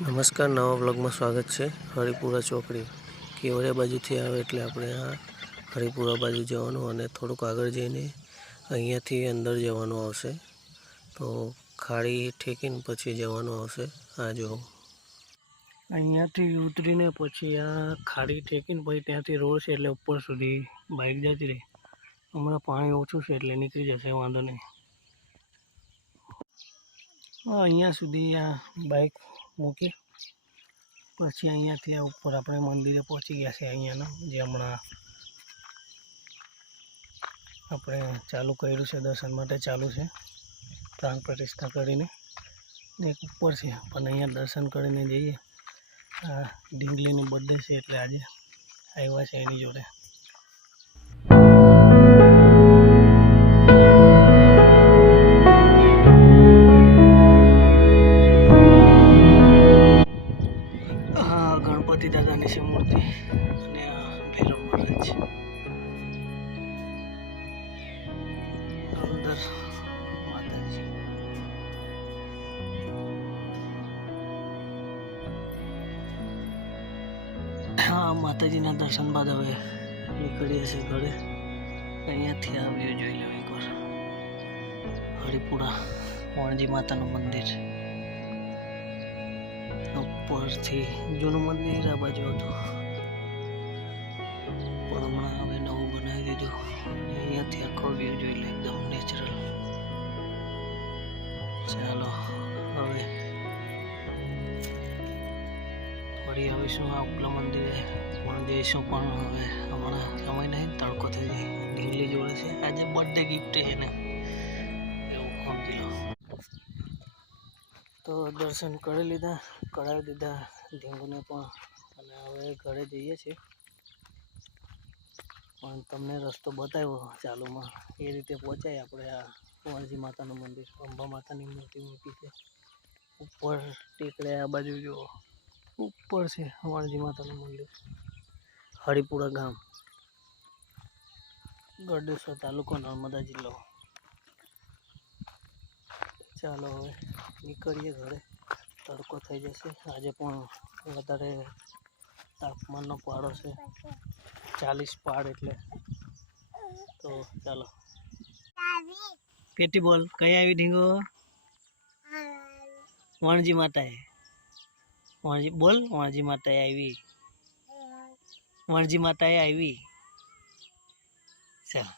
નમસ્કાર, નવા બ્લોગમાં સ્વાગત છે। હરિપુરા ચોકડી કેવડિયા બાજુથી આવે એટલે આપણે આ હરિપુરા બાજુ જવાનું અને થોડુંક આગળ જઈને અહીંયાથી અંદર જવાનું આવશે। તો ખાડી ઠેકીને પછી જવાનું આવશે। આ જો અહીંયાથી ઉતરીને પછી આ ખાડી ઠેકીને પછી ત્યાંથી રોડ છે એટલે ઉપર સુધી બાઇક જતી રહી। હમણાં પાણી ઓછું છે એટલે નીકળી જશે, વાંધો નહીં। અહીંયા સુધી આ બાઇક મૂકી પછી અહીંયાથી આ ઉપર આપણે મંદિરે પહોંચી ગયા છે। અહીંયાનો જે હમણાં આપણે ચાલુ કર્યું છે, દર્શન માટે ચાલુ છે, પ્રાણ પ્રતિષ્ઠા કરીને એક ઉપર છે પણ અહીંયા દર્શન કરીને જઈએ। આ ઢીંગલીની બર્થડે છે એટલે આજે આવ્યા છે એની જોડે। ગણપતિ દાદાની છે મૂર્તિ અને આ ભૈરવ મહારાજ અંદર માતાજી। હા, માતાજીના દર્શન બાદ હવે નીકળીએ છીએ ઘરે। અહીંયાથી આ વ્યૂ જોઈ લો એકવાર, હરિપુરા વાણજી માતાનું મંદિર ઉપરથી જૂનું મંદિર આ બાજુ હતું પણ હમણાં હવે નવું બનાવી દીધું। અહીંયાથી આખો વ્યૂ જોઈ લે, એકદમ નેચરલ। ચાલો હવે ફરી આવીશું આ ઉપલા મંદિરે પણ જઈશું, પણ હવે હમણાં સમય નહીં, તડકો થઈ જાય। ઢીંગલી જોડે છે, આજે બર્થડે ગિફ્ટ છે ને એવું સમજી લો। તો દર્શન કરી લીધા, કરાવી દીધા ઢીંગુને પણ, અને હવે ઘરે જઈએ છીએ। પણ તમને રસ્તો બતાવ્યો ચાલુમાં, એ રીતે પહોંચાય આપણે આ વાણજી માતાનું મંદિર। અંબા માતાની મૂર્તિ મૂકી છે ઉપર ટેકડે, આ બાજુ જો ઉપર છે વાણજી માતાનું મંદિર। હરિપુરા ગામ, ગળદેશ્વર તાલુકો, નર્મદા જિલ્લો। ચાલો હવે નીકળીએ ઘરે, તડકો થઈ જશે। આજે પણ વધારે તાપમાનનો પારો છે, 40 પાર એટલે। તો ચાલો, પેટી બોલ, કઈ આવી ઢીંગો? વાણજી માતાએ, વાણજી બોલ, વાણજી માતાએ આવી, વાણજી માતાએ આવી। ચાલ